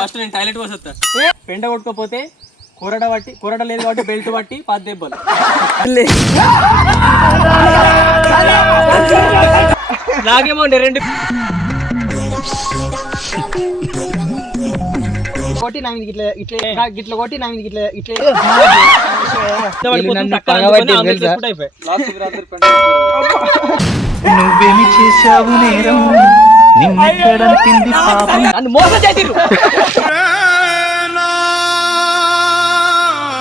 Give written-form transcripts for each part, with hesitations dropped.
First నేను toilet కోసం వస్తా. పెండ కొట్టుకోపోతే కొరడ లేదు కాబట్టి బెల్ట్ పట్టి 10 దెబ్బలు. నాకేమో 2 కొట్టి నా మీద గిట్ల కొట్టి నా మీద ఇట్లా నువ్వేమి చేశావు నేరం నన్ను మోసం చేసిర్రు.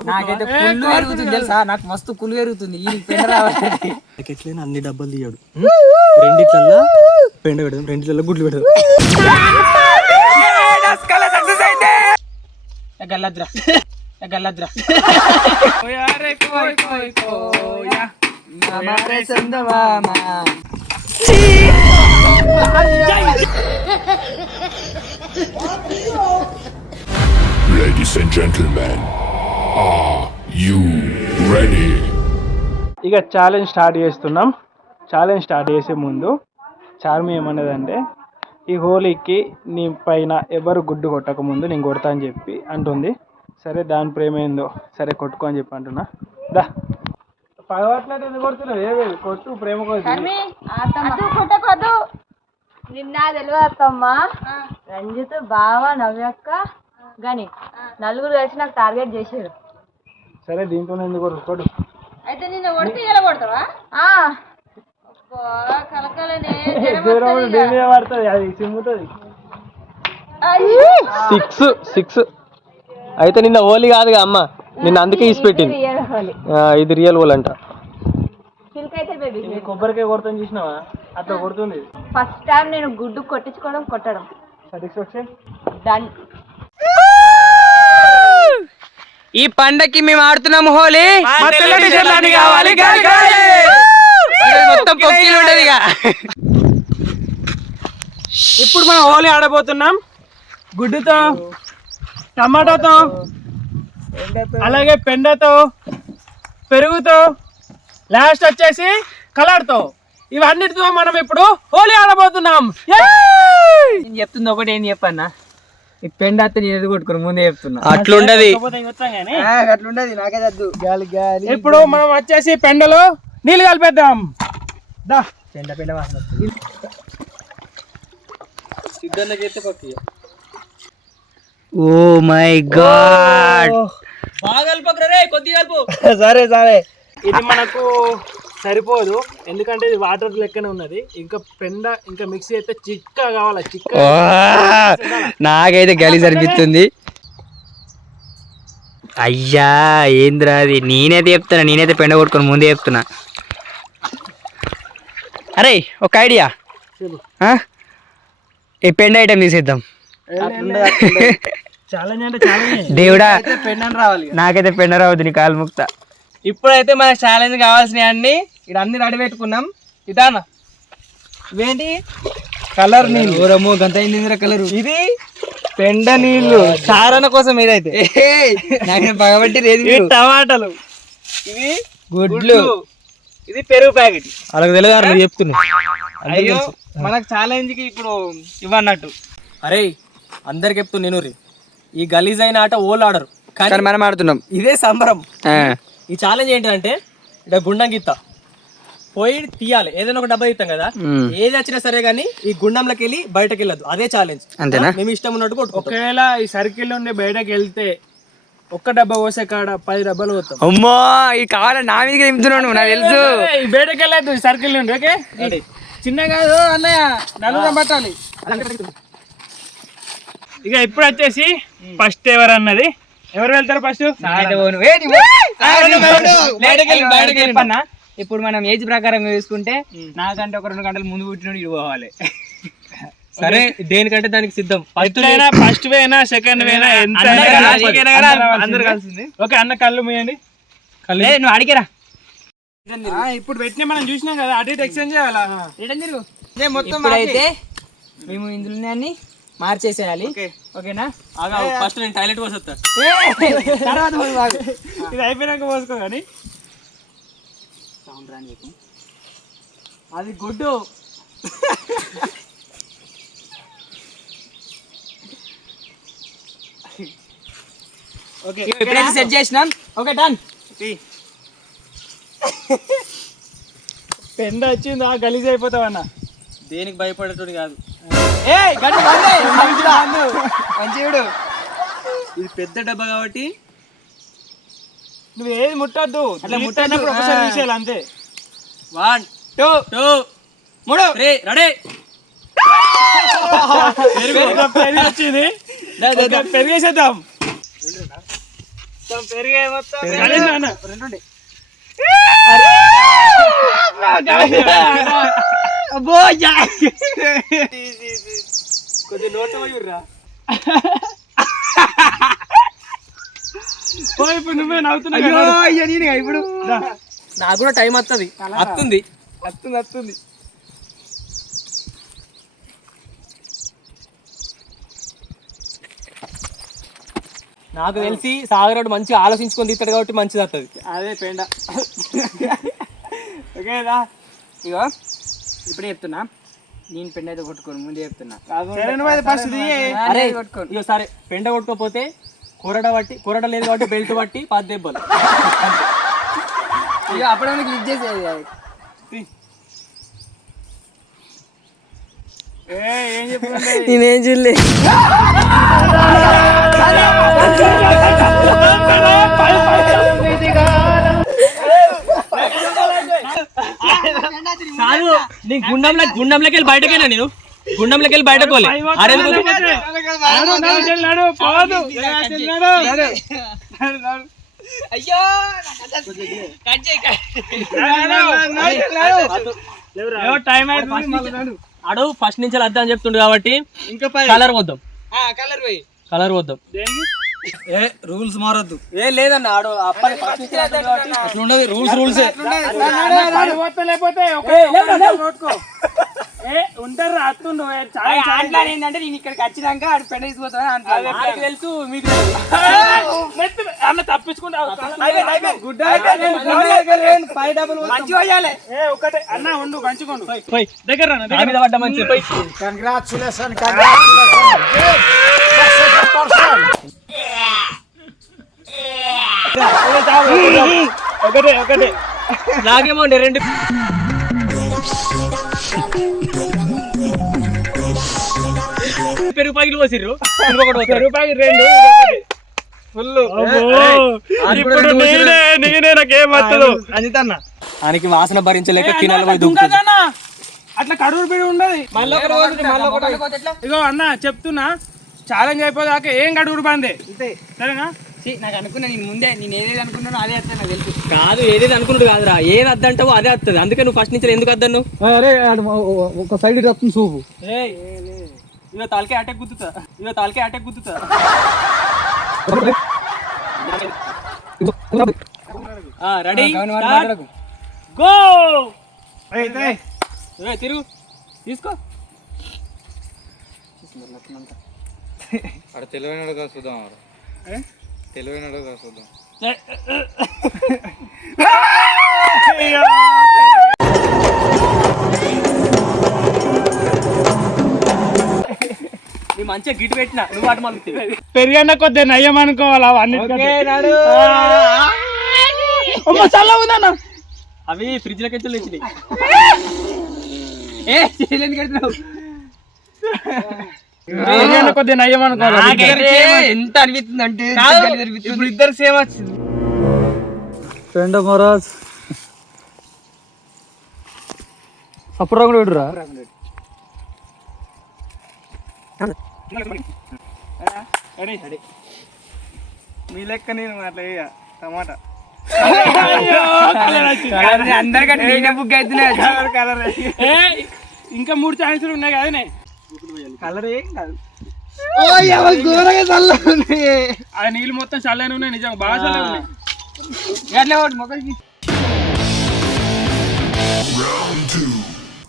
నాకైతే కుళ్ళు పెరుగుతుంది తెలుసా, నాకు మస్తు కుళ్ళు పెరుగుతుంది ఈ పెండ రావాలి. ఎట్లయినా అన్ని డబ్బాలు తీయడు. రెండిట్లల్లో పెండ పెడదాం, రెండిట్లలో గుడ్లు పెడదాం. గల్లద్రా గల్లద్రా Ladies and gentlemen, are you ready? ఇక ఛాలెంజ్ స్టార్ట్ చేస్తున్నాం. ఛాలెంజ్ స్టార్ట్ చేసే ముందు చార్మి ఏమన్నదంటే ఈ హోలీకి నీ పైన ఎవరు గుడ్డు కొట్టక ముందు నేను కొడతా అని చెప్పి అంటుంది. సరే దాని ప్రేమ ఏందో సరే కొట్టుకో అని చెప్పి అంటున్నా. దా పగవట్లేదు ఎందుకు కొడుతున్నావు? ఏది కొట్టు ప్రేమ కొట్టకొద్దు. నిన్న తెలియదమ్మా రంజిత్ బావ నవ్యక్క గాని నలుగురు కలిసి నాకు టార్గెట్ చేసారు. సరే దీంతో ఎందుకు కొట్టు. అయితే నిన్న కొడితే ఇలా కొడతావా? కలకలనే పడుతుంది అది సిమ్ముతుంది. 6 అయితే నిన్న హోలీ కాదుగా అమ్మ, నిన్న అందుకే ఈసి పెట్టింది. ఇది రియల్ హోల్ అంట. కొబ్బరికాయ కొడతాను చూసినావా, అట్లా కొడుతుంది. ఫస్ట్ టైం నేను గుడ్డు కొట్టడం సాటిస్ఫాక్షన్. డన్. ఈ పండక్కి మేము ఆడుతున్నాము హోలీ. మొత్తం పొక్కిలు ఉండదు. ఇప్పుడు మనం హోలీ ఆడబోతున్నాం గుడ్డుతో, టమాటాతో, అలాగే పెండతో, పెరుగుతో, లాస్ట్ వచ్చేసి కలర్తో. ఇవన్నిటితో మనం ఇప్పుడు హోలీ ఆడబోతున్నాం. నేను చెప్తుంది ఒకటి, ఏం చెప్పన్నా, ఈ పెండ అత్త నేను కొట్టుకుని ముందే చెప్తున్నా. అట్లుండది అట్లుండదు, నాకే వద్దు. గాలి గాలి. ఇప్పుడు మనం వచ్చేసి పెండలో నీళ్ళు కలిపేద్దాం. దా పెండ వాసన. ఓ మై గాడ్, సరే సరే ఇది మనకు సరిపోదు, ఎందుకంటే ఇది వాటర్ లెక్కనే ఉన్నది. ఇంకా పెండ ఇంకా మిక్సీ అయితే చిక్క కావాలి. చిక్క నాకైతే గలీజ్ అనిపిస్తుంది. అయ్యా ఏంద్రా అది, నేనైతే పెండ కొట్టుకొని ముందే చెప్తున్నా. అరే ఒక ఐడియా, ఈ పెండ ఐటమ్ తీసేద్దాం. ఛాలెంజ్ అంటే ఛాలెంజ్. దేవుడా పెండ రావాలి, నాకైతే పెండ రావద్దు, నీ కాలు ముక్త. ఇప్పుడైతే మన ఛాలెంజ్ కావాల్సినవి అన్ని ఇక్కడ అన్ని రెడీ పెట్టుకున్నాం. ఇదానా ఇవేంటి కలర్ నీళ్ళు, గంత కలరు. ఇది పెండ నీళ్ళు చారణ కోసం. ఇదైతే పగబట్టి టమాటాలు, ఇవి గుడ్లు, ఇది పెరుగు ప్యాకెట్. అలాగ తెలుగు చెప్తున్నా. అయ్యో మనకు ఛాలెంజ్ కి ఇప్పుడు ఇవన్నట్టు. అరే అందరికి చెప్తున్నా నేను, ఈ గలీజ్ అయిన ఆట ఓళ్ళు ఆడరు కానీ మనం ఆడుతున్నాం. ఇదే సంబరం. ఈ ఛాలెంజ్ ఏంటంటే ఇక్కడ గుండం గీత పోయి తీయాలి, ఏదైనా ఒక డబ్బా తీస్తాం కదా, ఏది వచ్చినా సరే గానీ ఈ గుండంలోకి వెళ్ళి బయటకు వెళ్ళదు. అదే ఛాలెంజ్. అంతేనా? మేము ఇష్టం ఉన్నట్టు కొట్టుకుంటాం. ఒకవేళ ఈ సర్కిల్ నుండి బయటకు వెళ్తే ఒక్క డబ్బా పోసే కాడ 10 డబ్బాలు పోతాం. అమ్మో ఇది కావాలని నా మీద నింపుతున్నాను, నాకు తెలుసు. బయటకు వెళ్ళదు సర్కిల్ నుండి. ఓకే చిన్న కాదు అన్నయ్య, నలుగురం పట్టాలి. ఇక ఇప్పుడు వచ్చేసి ఫస్ట్ ఎవరు అన్నది, ఎవరు వెళ్తారు ఫస్ట్? ఇప్పుడు మనం ఏజ్ ప్రకారం చూసుకుంటే నాకంటే ఒక 2 గంటలు ముందు పుట్టిన ఇటు పోవాలి. సరే దేనికంటే దానికి సిద్ధం. ఫస్ట్ వేనా సెకండ్ వేనా అందరు కలిసింది. ఓకే అన్న కళ్ళు మూయండి. నువ్వు అడిగిరా. ఇప్పుడు పెట్టిన మనం చూసినాం కదా, అటు ఇటు ఎక్స్చేంజ్ చేయాలా. మొత్తం అయితే మేము ఇందులోనే అన్ని మార్చేసేయాలి. ఓకేనా? ఫస్ట్ నేను టాయిలెట్ కోసం వస్తా. తర్వాత ఇది అయిపోయినాక పోసుకో. కానీ అది గుడ్డు. ఓకే ఇప్పుడైతే సెట్ చేసినాం. Okay done. పెండ వచ్చిందా గలీజ్ అయిపోతావన్నా. దేనికి భయపడేటోడు కాదు. మంచిడు. ఇది పెద్ద డబ్బా కాబట్టి నువ్వు ఏది ముట్టద్దు, అట్లా ముట్టనప్పుడు ఒకసారి తీసేయాలి అంతే. 1 2 3 రెడీ. పెరుగు వచ్చింది, పెరిగేసేద్దాం. పెరిగే మొత్తం కొద్ది నోట పోయిర్రా. ఇప్పుడు నువ్వే నవ్వుతున్నావు. ఇప్పుడు నాకు కూడా టైం వస్తుంది. వస్తుంది. నాకు తెలిసి సాగరాడు మంచిగా ఆలోచించుకొని తీస్తాడు కాబట్టి మంచిది వస్తుంది. అదే పెండ. ఓకేదా? ఇగో ఇప్పుడే చెప్తున్నా, నేను పెండ అయితే కొట్టుకోను, ముందే చెప్తున్నా. అరే ఇగో సరే, పెండ కొట్టుకోపోతే కొరడ లేదు కాబట్టి బెల్ట్ బట్టి 10 దెబ్బలు. ఇక అప్పుడే క్లిక్ చేసేది. ఏం చెప్తున్నా నేనేం చూడలే. కాదు, నీ గుండంలోకి వెళ్ళి బయటకేనా? నేను గుండంలోకి వెళ్ళి బయటకు పోలే. అడు ఫస్ట్ నుంచి అర్థం అని చెప్తుండు కాబట్టి ఇంకా కలర్ వద్దాం. కలర్ వద్దాం. రూల్స్ మారద్దు. ఏ లేదన్న ఆడు అప్పటి ఫస్ట్ నుంచి అట్లుండదు. రూల్స్ లేకపోతే ఉంటారు అత్తుండు. ఏంటంటే నేను ఇక్కడికి వచ్చినాక ఆడు పెండ తీసుకుపోతాను తెలుసు మీకు. అన్న తప్పించుకుంటా ఒకటే అన్న ఉండు పంచుకోండు. దగ్గర మీద పడ్డ మంచి. ఒకటే నాకేమో 2 పెరుగు పాకిలు పోసిర్రు. పెరుగు ప్యాకెట్ 2 ఫుల్. ఇప్పుడు నేనే నాకేం వస్తుంది అంజితన్న. ఆయనకి వాసన భరించలేక కినాలు పోయి దుంకుతుంది. అట్లా కడుగు బిడు ఉండదు. ఇగో అన్న చెప్తున్నా, ఛాలెంజ్ అయిపోదాక ఏం కడుగురు బందే సరేనా? నాకు అనుకున్నా, నేను ముందే నేను ఏదేది అనుకున్నానో అదే వస్తాను నాకు తెలుసు. కాదు, ఏదేది అనుకున్నాడు కాదురా, ఏది వద్దంటావో అదే వస్తుంది. అందుకే నువ్వు ఫస్ట్ నుంచి ఎందుకు వద్దను? అరే ఒక సైడ్ వస్తుంది చూపు. ఇగో తాలకే అటాక్ గుద్దుతా. Ready go. తిరుగు తీసుకో. తెలివైనడు కాదు చూద్దాం. తెలివైనడు కాదు చూద్దాం. నీ మంచిగా గిట్టు పెట్టినా నువ్వు అటు మళ్ళీ పెరిగన్న కొద్ది నయ్యం అనుకోవాలి. చల్ల ఉందన్న. అవి ఫ్రిడ్జ్ లకి వచ్చినాయి. కొద్ది నయ్యం అనుకోవాలి. ఎంత అనిపిస్తుంది అంటే ఇప్పుడు ఇద్దరు సేమ్ వచ్చింది. పెండ మహారాజ్ అప్పుడు రంగుడు విడురా. మీ లెక్క నేను అట్లా టమాటా అందరికంటే నేనే బుక్ అవుతున్నాయి. ఇంకా 3 ఛాన్సులు ఉన్నాయి కదనే. కలర్ ఏం కాదు, ఘోరంగా చల్ల ఉంది. ఆ నీళ్ళు మొత్తం చల్లనే ఉన్నాయి. నిజంగా బాగా చల్లగా ఉన్నాయి. ఎట్లా మొక్కడికి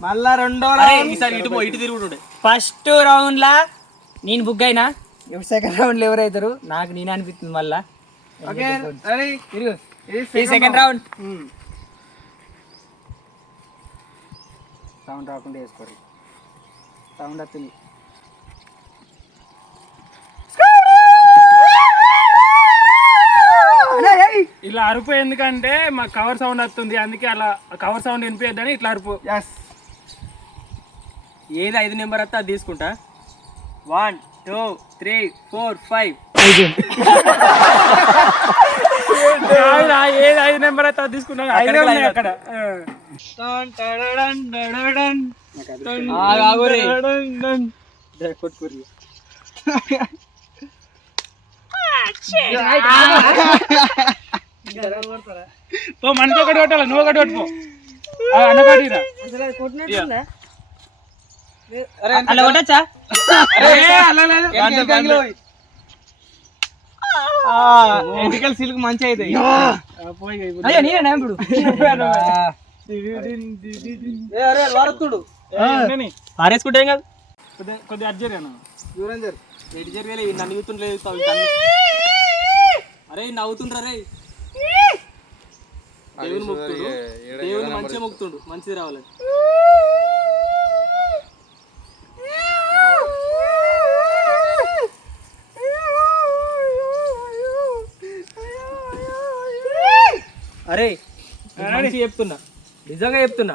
మళ్ళా రెండో ఇటు తిరుగుతుండే. ఫస్ట్ రౌండ్ లా నేను బుక్ అయినా, సెకండ్ రౌండ్ లో ఎవరైతారు నాకు నేనే అనిపిస్తుంది. మళ్ళా సెకండ్ రౌండ్ సౌండ్ రాకుండా వేసుకోరు. సౌండ్ వస్తుంది. ఇలా అరుపు ఎందుకంటే మా కవర్ సౌండ్ వస్తుంది, అందుకే అలా కవర్ సౌండ్ వినిపించద్దని ఇట్లా అరుపు. ఏది 5 నెంబర్ వస్తే అది తీసుకుంటా. 1 2 3 4 5. ఏది 5 నెంబర్ అయితే అది తీసుకున్నాను. 5 ఉన్నాయి అక్కడ. మనతో ఒకటి కొట్టాలి, నువ్వు ఒకటి కొట్టుకో. అనకొట్టిరా అలా కొట్టచ్చా? ఎంటికల్ సిల్క్ మంచి అయితే ఇప్పుడు ఆరేసుకుంటే ఏం కాదు. కొద్దిగా అర్జరీ అన్న. ఎటు జరగలే నన్ను యూతుండలేదు. అరే నవ్వుతుండ్రా రే. దేవుని మొక్కుతుండు, దేవుని మంచిగా మొక్కుతుండు, మంచిది రావాలని. అరే మంచి చెప్తున్నా, నిజంగా చెప్తున్నా.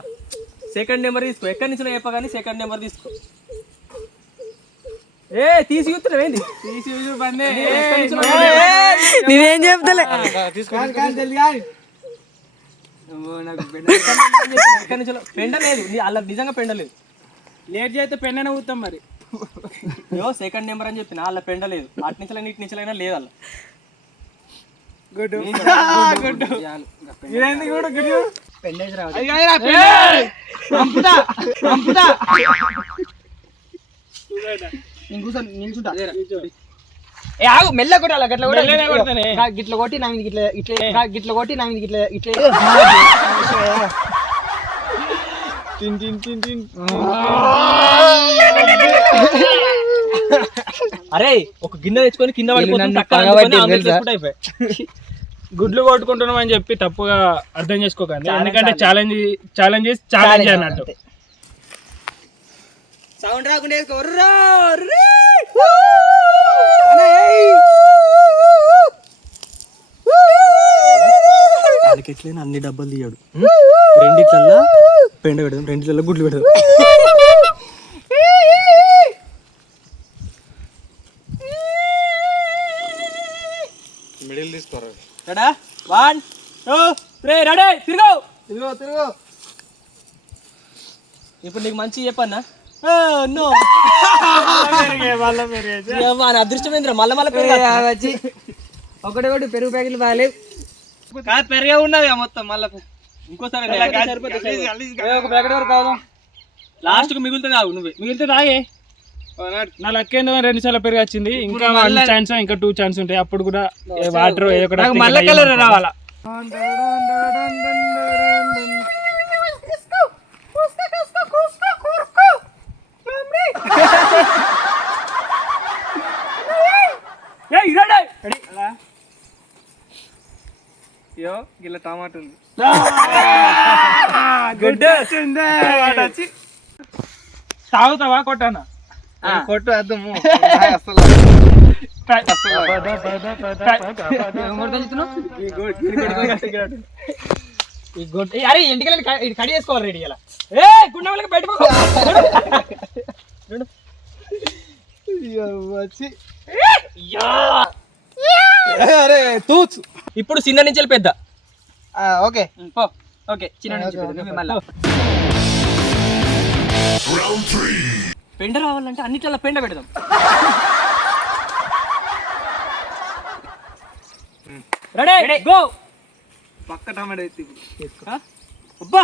సెకండ్ నెంబర్ తీసుకో. ఎక్కడి నుంచి చెప్ప కానీ సెకండ్ నెంబర్ తీసుకో. తీసి చూస్తున్నావు ఏంది? తీసి నేనేం చెప్తలే. పెండ లేదు అలా, నిజంగా పెండ లేదు. లేట్ చేస్తే పెన్న ఊతాం మరి. సెకండ్ నెంబర్ అని చెప్పిన అలా పెండ లేదు. అటు నుంచి నీటి నుంచి అయినా లేదు అలా. మెల్ల కొట్టాలి, గిట్ల కొట్టి నా ఇట్లా ఇట్లా గిట్ల కొట్టి నా ఇట్లా ఇట్లా. అరే ఒక గిన్నె తెచ్చుకొని కింద అయిపోయి గుడ్లు కొట్టుకుంటున్నాం అని చెప్పి తప్పుగా అర్థం చేసుకోకండి. ఎందుకంటే ఛాలెంజ్ అన్నట్టు. సౌండ్ రాకుండా వాళ్ళకి ఎట్లయినా అన్ని డబ్బాలు తీయడు. రెండిట్లల్లో పెండ పెడదాం, రెండిట్లలో గుడ్లు పెడదాం. మిడిల్ తీసుకోరా. 1 2 3 రెడీ. తిరుగు. ఇప్పుడు నీకు మంచి చెప్పన్నా. అదృష్టమేంద్ర మళ్ళీ వచ్చి ఒకటి పెరుగు ప్యాకెట్లు బాగాలేవు. పెరిగే ఉన్నది మొత్తం. మళ్ళీ ఇంకోసారి లాస్ట్ కు మిగులుతుంది. నువ్వు మిగిలితే తాగే. నా లక్ ఏందో 2 సార్లు పెరుగు వచ్చింది. ఇంకా 1 ఛాన్స్, ఇంకా 2 ఛాన్స్ ఉంటాయి. అప్పుడు కూడా వాటర్ ఏదో ఒకటి మళ్ళీ కలర్ రావాలా. గిల్ల టమాటా ఉంది. తాగుతావా? కొట్టానా? కొట్టు అద్దము. అరే ఇంటికి కడి చేసుకోవాలి రెడీ. అలా గుండె వాళ్ళకి బయట తూచు. ఇప్పుడు చిన్న నుంచి పెద్ద. ఓకే ఓకే, చిన్న నుంచి మళ్ళీ పెండ రావాలంటే అన్నిట్లలో పెండ పెడదాం. Ready go. పక్క టమాటా ఎత్తి అబ్బా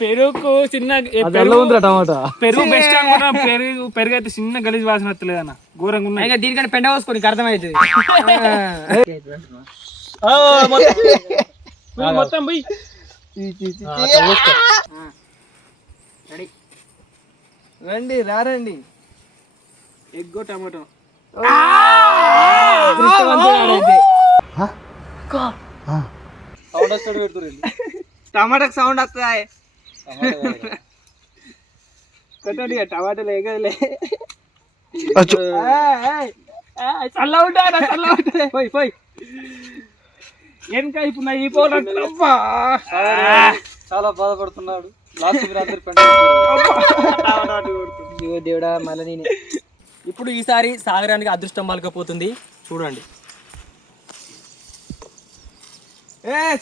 పెరుగు చిన్న పెరుగు బెస్ట్ అనుకుంటా. పెరుగు అయితే చిన్న గలీజ్ వాసన వస్తలేదన్న, ఘోరంగా ఉన్నాయి. ఇంకా దీనికంటే పెండ పోసుకో, నీకు అర్థమవుతుంది. మొత్తం పోయి రండి రారండి. ఎగ్గో టమాటో. టమాటాకి సౌండ్ వస్తాయి. కొట్టండి టమాటాలు ఏగలే. చల్ల ఉంటా. పోయి వెనక ఇప్పుడు నా ఈ పోల్ చాలా బాధపడుతున్నాడు లాస్ట్ దేవుడా మళ్ళీ నేను ఇప్పుడు ఈసారి సాగరానికి అదృష్టం పలకపోతుంది చూడండి.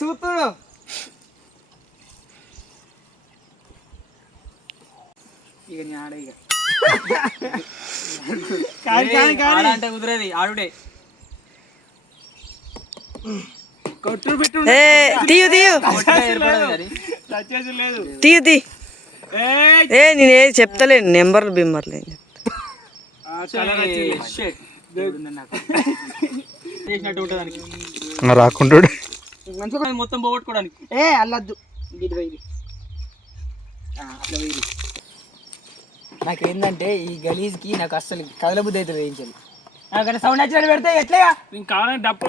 చూస్తున్నాడు ఇక నీ ఆడ ఇక అంటే కుదిరేది ఆడుడే. కొట్టు పెట్టు తీయు తీయు ఏర్పడదు లేదు. తీయు తీ నేనేది చెప్తలేను నెంబర్లు బిమ్మర్లు చేసినట్టు ఉంటుంది రాకుంటాడు మంచిగా మొత్తం పోగొట్టుకోవడానికి. అల్లద్దు గిడి పోయి అట్లా పోయి నాకు ఏంటంటే ఈ గలీజ్కి నాకు అస్సలు కదలబుద్ధి అవుతుంది వేయించాలి. నాకన్నా సౌండ్ వచ్చినట్టు పెడితే ఎట్లా ఇంకా కావాలని డప్పు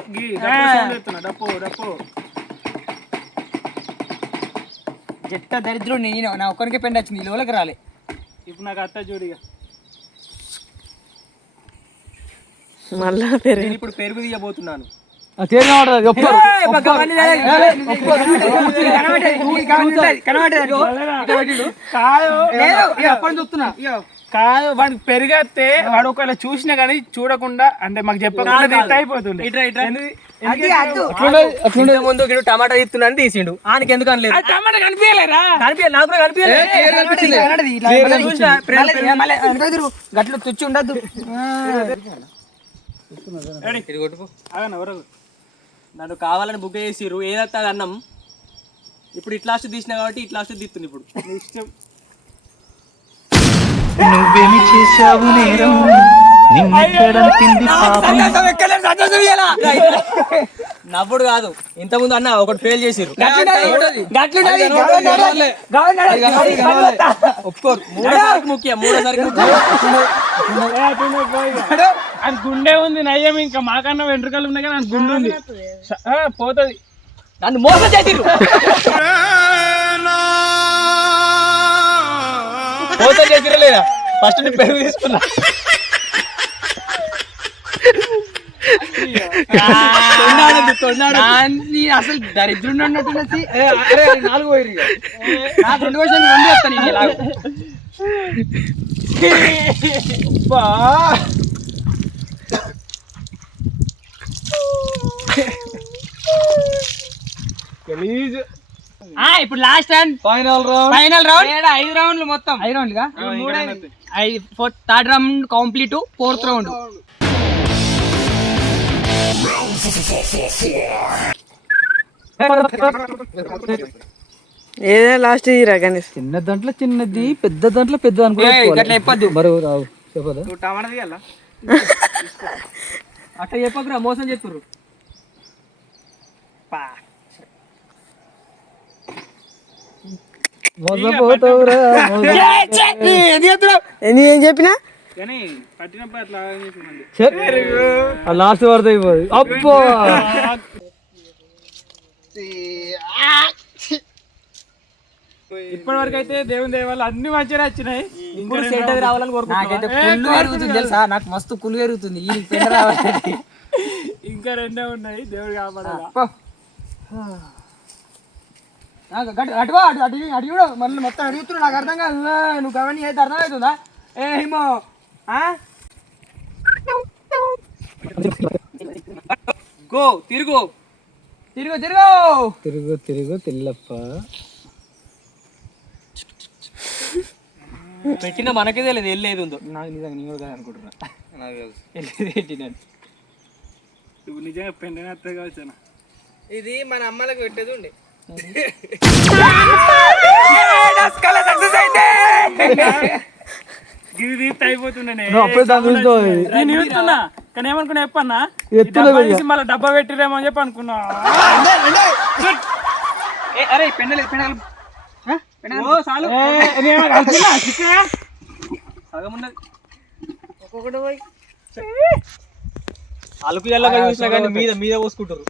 చెత్త దరిద్రుడు నేను నా ఒక్కరికే పెండ వచ్చింది ఈ లోలకి రాలే. ఇప్పుడు నాకు అత్త చూడిగా మళ్ళా నేను ఇప్పుడు పెరుగు తీయబోతున్నాను. కాదు వాడికి పెరిగేస్తే వాడు ఒకవేళ చూసినా కానీ చూడకుండా అంటే మాకు చెప్పకుండా అయిపోతుంది. ముందు గిడు టమాటా తీస్తున్నాను తీసిండు ఆయనకి ఎందుకు అనలేదు. టమాటా కనిపించలేరా? కనిపించలేదు, నాకు కూడా కనిపించలేదు. గట్లు తుచ్చి ఉండద్దు. నన్ను కావాలని బుక్ చేసిర్రు ఏదైతే అది అన్నం. ఇప్పుడు ఇట్లాస్ట్ తీసినా కాబట్టి ఇట్లాస్ట్ తీస్తుంది. ఇప్పుడు ఇష్టం నువ్వేమి చేశావు నేరం నిన్నెక్కడంటింది పాపం నవ్వుడు కాదు, ఇంత ముందు అన్న ఒకటి ఫెయిల్ చేసిర్రు. ఒప్పుకోరు. మూడోసారికి ముఖ్యం. అది గుండె ఉంది నయ్యం. ఇంకా మాకన్నా వెంట్రుకలు ఉన్నాయి కానీ గుండె ఉంది పోతుంది. నన్ను మోసం చేసిర్రు. మోసం చేసిర్రు లేదా? ఫస్ట్ నేను పెరుగు తీసుకున్నా. అసలు దరిద్రుండి అన్నట్టు 4 పోయి నాకు 2 వర్షాలు 2 వస్తాను. ఇప్పుడు లాస్ట్ అండ్ ఫైనల్ రౌండ్ 5 రౌండ్లు మొత్తం 5 రౌండ్లుగా 3rd round complete 4th round. ఏదైనా లాస్ట్ తీరా కానీ చిన్న దాంట్లో చిన్నది, పెద్ద దాంట్లో పెద్ద చెప్పద్దు. బరువు రావు చెప్పదు. టమాటా తీయాలా? అట్లా చెప్పకురా, మోసం చేస్తుర్రు. ఏం చెప్పినా కానీ పట్టినప్పుడు అట్లా లాస్ట్ వరద అయిపోదు. అబ్బో ఇప్పటి వరకు అయితే దేవుని దేవాలు అన్ని మంచిగా వచ్చినాయి. ఇప్పుడు సెట్ అది రావాలని నాకైతే కుళ్ళు పెరుగుతుంది తెలుసా, నాకు మస్తు కుళ్ళు పెరుగుతుంది. ఈ పెండ రావాలి. ఇంకా 2 ఉన్నాయి. దేవుడు కాపాడాలి. అటువా అటు చూడు మళ్ళీ మొత్తం అడుగుతున్నాడు. నాకు అర్థం కాదు. నువ్వు గమని అయితే అర్థం అవుతుందా? ఏ హిమో గో తిరుగు తిరుగు తిరుగు తిరుగు తిరుగు తెల్లప్ప. పెట్టిన మనకే తెలియదు వెళ్ళేది ఉందో. నాకు నిజంగా నేను కూడా అనుకుంటున్నా. నువ్వు నిజంగా పెండనే వస్తాయి కావచ్చు. ఇది మన అమ్మలకు పెట్టేది ఉండే. ఇది అయిపోతుండే నేను ఎత్తున్నా కానీ ఏమనుకున్నా చెప్పన్నా మళ్ళీ డబ్బా పెట్టిరేమో అని చెప్పి అనుకున్నా. అరే పెండలు అలుపు ఎల్లగా చూసినా కానీ మీద మీద పోసుకుంటారు.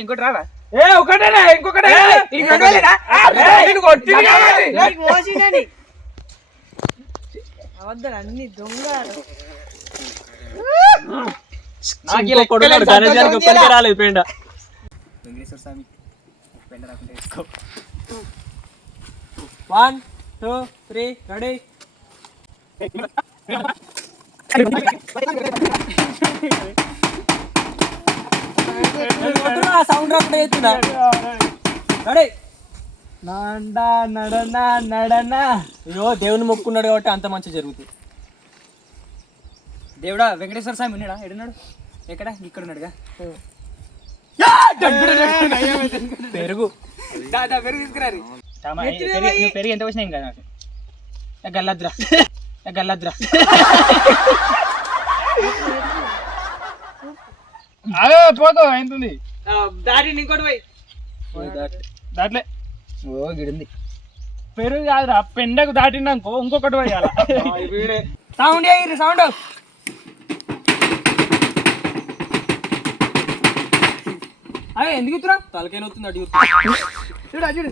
ఇంకోటి రావా? ఒకటేనా ఇంకొకటే అబద్ధాలు అన్ని దొంగ. రాలేదు పెండ. వెంకటేశ్వర స్వామి పెండ రాకుండా వేసుకో. 1 2 3 రెడీ. సౌండ్ రాకుండా అవుతుందా? రెడీ. నడనా. అయ్యో దేవుని మొక్కున్నాడు కాబట్టి అంత మంచి జరుగుతుంది. దేవుడా వెంకటేశ్వర స్వామి ఉన్నాడా? ఎడున్నాడు? ఎక్కడ? ఇక్కడ ఉన్నాడుగా. పెరుగు పెరుగు తీసుకురారు. పెరుగు ఎంత వచ్చినా ఇంకా నాకు గల్లద్రా అదే పోతావు అయింది దారి ఇంకోటి పోయి దాంట్లో ఓ గిడింది. పెరుగు కాదురా, పెండకు దాటినాకో ఇంకొకటి పోయాల. సౌండ్ అయ్యి సౌండ్. అదే ఎందుకు ఇస్తున్నా? తలకైన వస్తుంది అడిగి. చూడు చూడు.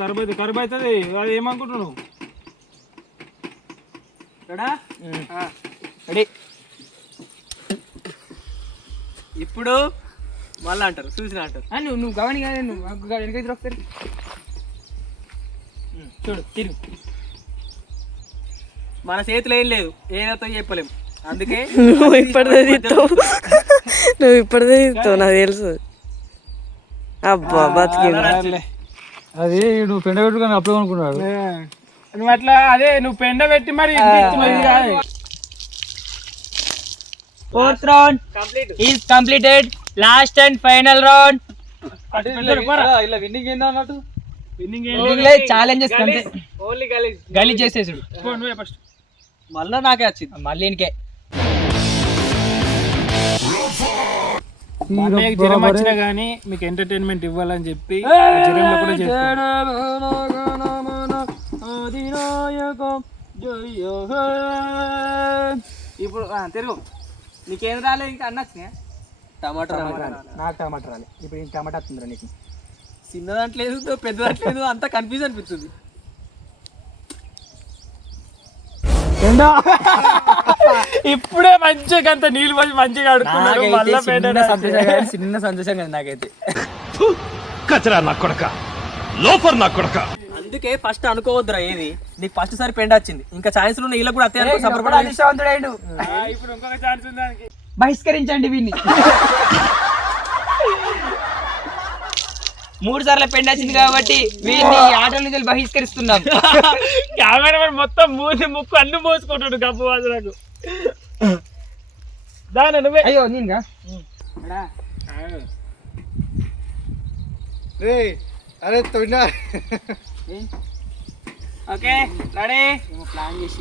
కరుబు అవుతుంది. అది ఏమనుకుంటున్నావు? రెడీ. ఇప్పుడు మళ్ళా అంటారు చూసిన అంటారు. నువ్వు గవని కాదు, నువ్వు వెనక ఒకసారి చూడు తిరుగు. మన చేతిలో ఏం లేదు, ఏదైతే చెప్పలేము. అందుకే నువ్వు ఇప్పటిదే తీస్తావు నాకు తెలుసు. అబ్బా బతికి అది నువ్వు పెండ పెట్టుకుని అప్పుడు అనుకున్నాడు. నువ్వు అట్లా అదే నువ్వు పెండ పెట్టి మరి fourth round is completed. Last and final round. ఇలా విన్నింగ్ ఏందో అన్నట్టు. ఛాలెంజెస్ గలీజ్ చేసేసాడు. ఫస్ట్ మళ్ళా నాకే వచ్చింది. మళ్ళీ ఇంకే జ్వరం వచ్చినా కానీ మీకు ఎంటర్టైన్మెంట్ ఇవ్వాలని చెప్పి జ్వరంలో కూడా చేస్తాను. ఇప్పుడు తిరుగు. నీకేం రాలేదు ఇంకా అన్న వచ్చినాయా? టమాటా నాకు టమాటా రాలేదు. ఇప్పుడు ఇంక టమాటా వస్తుందిరా నీకు. చిన్న దాంట్లో లేదు, పెద్ద దాంట్లో లేదు, అంతా కన్ఫ్యూజ్ అనిపిస్తుంది. ఇప్పుడే మంచిగా అంత నీళ్ళు పోసి మంచిగా అడుగుతున్నాడు. చిన్న సంతోషం కదా నాకైతే. కచరా నా కొడక, లోఫర్ నా కొడక. అందుకే ఫస్ట్ అనుకోవద్దురా ఏది. నీకు ఫస్ట్ సారి పెండ వచ్చింది, ఇంకా ఛాన్స్ లో ఇలా కూడా అత్తే అదృష్టవంతుడైండు. ఇప్పుడు ఇంకొక ఛాన్స్ ఉంది దానికి. బహిష్కరించండి వీడిని. 3 సార్లు పెండ వచ్చింది కాబట్టి వీడిని ఆటల నుంచి బహిష్కరిస్తున్నాం. కెమెరామెన్ మొత్తం మూసి ముక్కు అన్ని మోసుకుంటాడు గబ్బు వాజులకు. దాని నువ్వే. అయ్యో నేనుగా. అరే తొండ ఓకే రెడీ. ప్లాన్ చేసి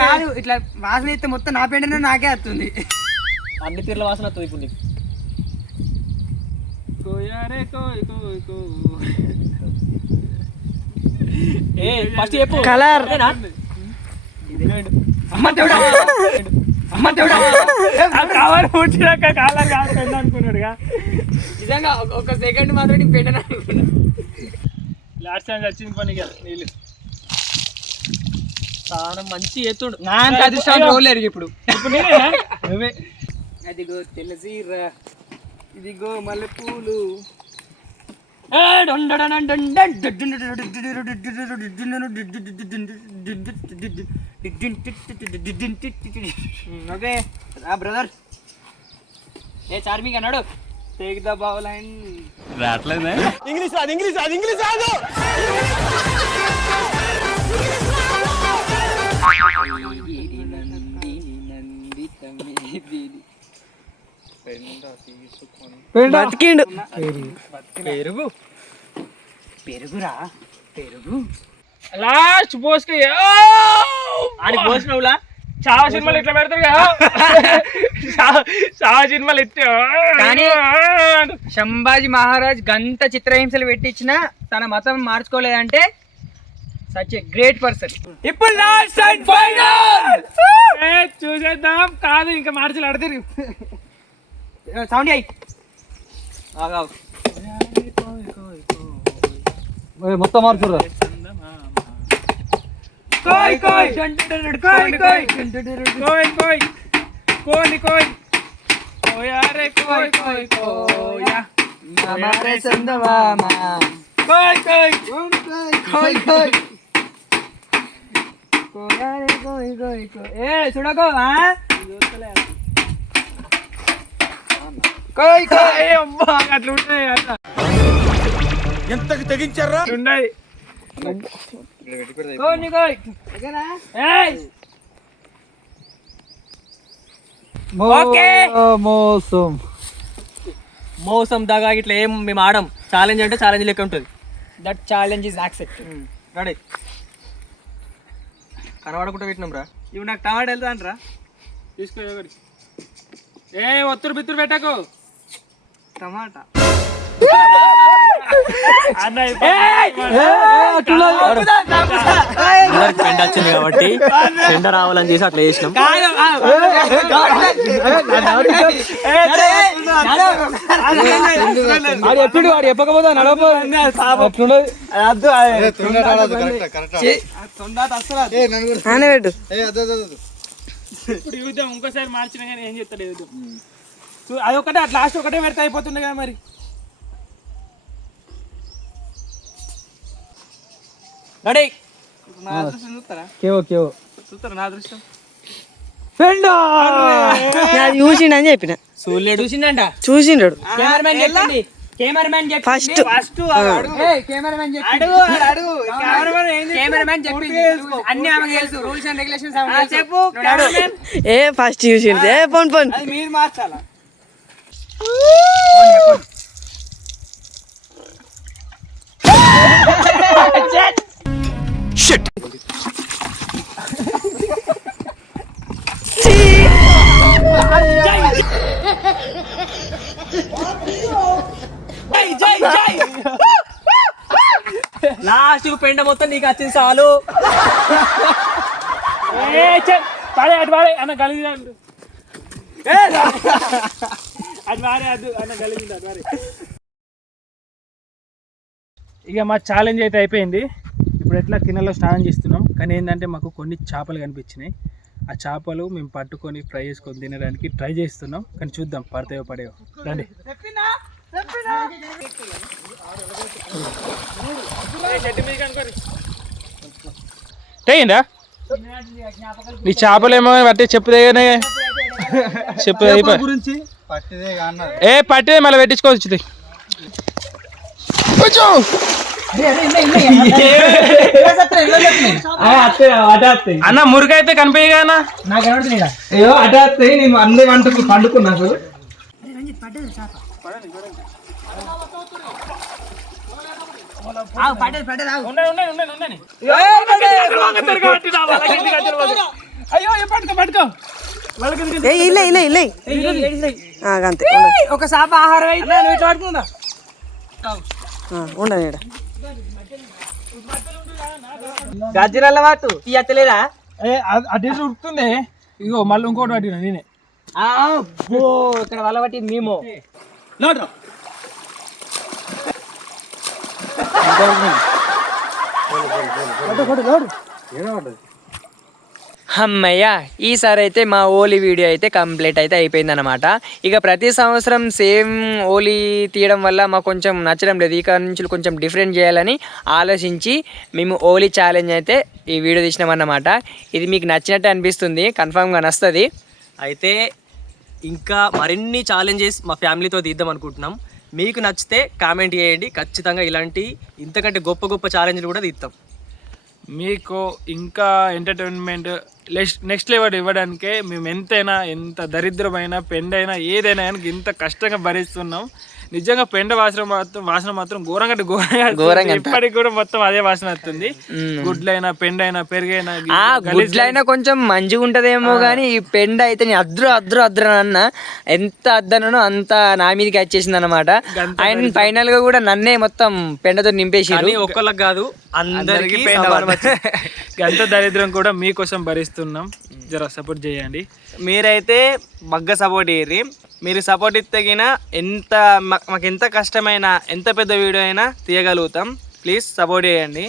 కాదు, ఇట్లా వాసన ఇస్తే మొత్తం నా పెండనే నాకే వస్తుంది. అన్ని తీర్ల వాసన వస్తుంది ఇప్పుడు నీకు. ఏ ఫస్ట్ చెప్పు కలర్. అమ్మ దేవుడా, అమ్మ దేవుడా. కావాలి పుట్టినాక కాలం కాదు అనుకున్నాడుగా. నిజంగా ఒక సెకండ్ మాత్రం నీకు పెండన అనుకున్నా. లాస్ట్ టైం వచ్చింది పని నీళ్ళు చాలా మంచి ఎత్తుడు. నాకు అదృష్టం పోలేరు ఇప్పుడు. నువ్వే. అదిగో తెల్లసీరా, ఇదిగో మల్లెపూలు. Okay brother. ఏ చార్మింగ్ అన్నాడు. టేక్ ద బౌల్ అండ్ రావట్లేదే. ఇంగ్లీష్ రాదు, ఇంగ్లీష్ రాదు, ఇంగ్లీష్ రాదు. బతికిండు. పెరుగు పెరుగురా పెరుగు. లాస్ట్ పోస్కి ఆడికి పోసినవులా. చాలా సినిమాలు ఇట్లా పెడతారు కదా. చాలా సినిమాలు ఇట్లా. కానీ సంభాజీ మహారాజ్ గంత చిత్రహింసలు పెట్టించినా తన మతం మార్చుకోలేదంటే సచ్ ఏ గ్రేట్ పర్సన్. ఇప్పుడు లాస్ట్ అండ్ ఫైనల్ చూసేద్దాం. కాదు ఇంకా మార్చిలు ఆడతారు. సౌండ్ అయ్యి మొత్తం మార్చురా. కోయ్ కోయ్ కోయ్ కోయ్ కోయ్ కోయ్ కోని కోయ్ కోయారే కోయ్ కోయ్ కోయా हमारे चंदमामा कोई कोई कोई कोई कोई कोई ए सुनो हां कोई कोई అమ్మా అట్లా ఉంటాయి అట్లా ఎంతకి తెగించారా ఉన్నాయి. कोई कोई ए ఓకే మోసం దాగా ఇట్లా ఏం మేము ఆడం. ఛాలెంజ్ అంటే ఛాలెంజ్ లెక్క ఉంటుంది. That challenge is accepted. Ready కనబడకుండా పెట్టినాం రా. ఇవి నాకు టమాటా వెళ్తాంట్రా. తీసుకో ఒకటి. ఒత్తురు బిత్తురు పెట్టకు. టమాటా పెండ వచ్చింది కాబట్టి పెండ రావాలని చేసి అట్లా చేసినాం. ఎప్పుడు వాడు చెప్పకపోతే ఇప్పుడు యుద్ధం ఇంకోసారి మార్చినా కానీ ఏం చెప్తాడు యుద్ధం. అదొకటే అట్లా లాస్ట్ ఒకటే పెడితే అయిపోతుండే కదా మరి. రెడీ చూస్తారా నా అదృష్టం. అది చూసిండని చెప్పిన. సూర్యుడు చూసిండంట. చూసిండు కెమెరామెన్ చెప్పింది. కెమెరామెన్ ఫస్ట్ కెమెరామెన్ కెమెరామెన్ చెప్పింది. అన్ని ఆమెకు తెలుసు. రూల్స్ అండ్ రెగ్యులేషన్స్ చెప్పు. ఏ ఫస్ట్ చూసిండు. ఏ పోన్ పోన్ అది మీరు మార్చాలా. షిట్ లాస్ట్ పెండ మొత్తం నీకు వచ్చింది చాలు. అటు వారే అన్న కలిగి అది వారే అది అన్న కలిగింది అది వారే. ఇక మా ఛాలెంజ్ అయితే అయిపోయింది. ఇప్పుడు ఎట్లా కిన్నెలో స్నానం చేస్తున్నాం. కానీ ఏంటంటే మాకు కొన్ని చేపలు కనిపించినాయి. ఆ చేపలు మేము పట్టుకొని ఫ్రై చేసుకొని తినడానికి ట్రై చేస్తున్నాం. కానీ చూద్దాం పడతాయో పడేవో. రండి. తెగిందా నీ చేపలు ఏమో పట్టి చెప్పుదే చెప్పు గురించి పట్టిదే మళ్ళీ పెట్టించుకోవచ్చు. అన్న మురుగైతే కనిపించగా నాకు ఎవరు అయ్యో అటు వస్తాయి. నేను అన్నీ వంటకు పండుకున్నా. ఇల్లే ఇల్లే ఇల్లే అంతే ఒక సాప ఆహారం అయితే ఉండదు. గజ్జల వాటు ఇయ్యలేదా? అటు ఉడుకుతుంది. ఇగో మళ్ళీ ఇంకోటి పట్టిన నేనే. ఇక్కడ వల్ల పట్టింది మేము. అమ్మయ్య ఈసారి అయితే మా ఓలీ వీడియో అయితే కంప్లీట్ అయితే అయిపోయిందన్నమాట. ఇక ప్రతి సంవత్సరం సేమ్ ఓలీ తీయడం వల్ల మాకు కొంచెం నచ్చడం లేదు. ఇక నుంచి కొంచెం డిఫరెంట్ చేయాలని ఆలోచించి మేము ఓలీ ఛాలెంజ్ అయితే ఈ వీడియో తీసినామన్నమాట. ఇది మీకు నచ్చినట్టు అనిపిస్తుంది, కన్ఫామ్గా నచ్చుతుంది. అయితే ఇంకా మరిన్ని ఛాలెంజెస్ మా ఫ్యామిలీతో తీద్దాం అనుకుంటున్నాం. మీకు నచ్చితే కామెంట్ చేయండి. ఖచ్చితంగా ఇలాంటి ఇంతకంటే గొప్ప గొప్ప ఛాలెంజ్లు కూడా తీద్దాం. మీకు ఇంకా ఎంటర్టైన్మెంట్ నెక్స్ట్ లెవెల్ ఇవ్వడానికే మేము ఎంత దరిద్రమైన పెండైనా ఏదైనా కానీ ఇంత కష్టంగా భరిస్తున్నాం. నిజంగా పెండ వాసన మాత్రం ఘోరంగా ఇప్పటికి కూడా మొత్తం అదే వాసన వస్తుంది. గుడ్లైనా పెండైనా పెరుగైనా గుడ్లైనా కొంచెం మంచిగా ఉంటదేమో కానీ ఈ పెండ అయితే నేను అద్రు అన్న ఎంత అద్దనో అంత నా మీదకి వచ్చేసింది అనమాట. అండ్ ఫైనల్ గా కూడా నన్నే మొత్తం పెండతో నింపేసి ఒక్కళ్ళకి కాదు అందరికి గంత దరిద్రం కూడా మీకోసం భరిస్తున్నాం. జర సపోర్ట్ చేయండి. మీరైతే బగ్గ సపోర్ట్ చేయరు. మీరు సపోర్ట్ ఇస్తగిన ఎంత మాకు ఎంత కష్టమైనా ఎంత పెద్ద వీడియో అయినా తీయగలుగుతాం. ప్లీజ్ సపోర్ట్ చేయండి.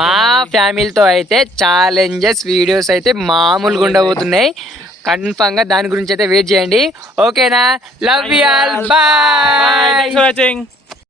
మా ఫ్యామిలీతో అయితే ఛాలెంజెస్ వీడియోస్ అయితే మామూలుగా ఉండబోతున్నాయి. కన్ఫామ్ గా దాని గురించి అయితే వెయిట్ చేయండి. ఓకేనా? Love you all. By. Thanks for watching.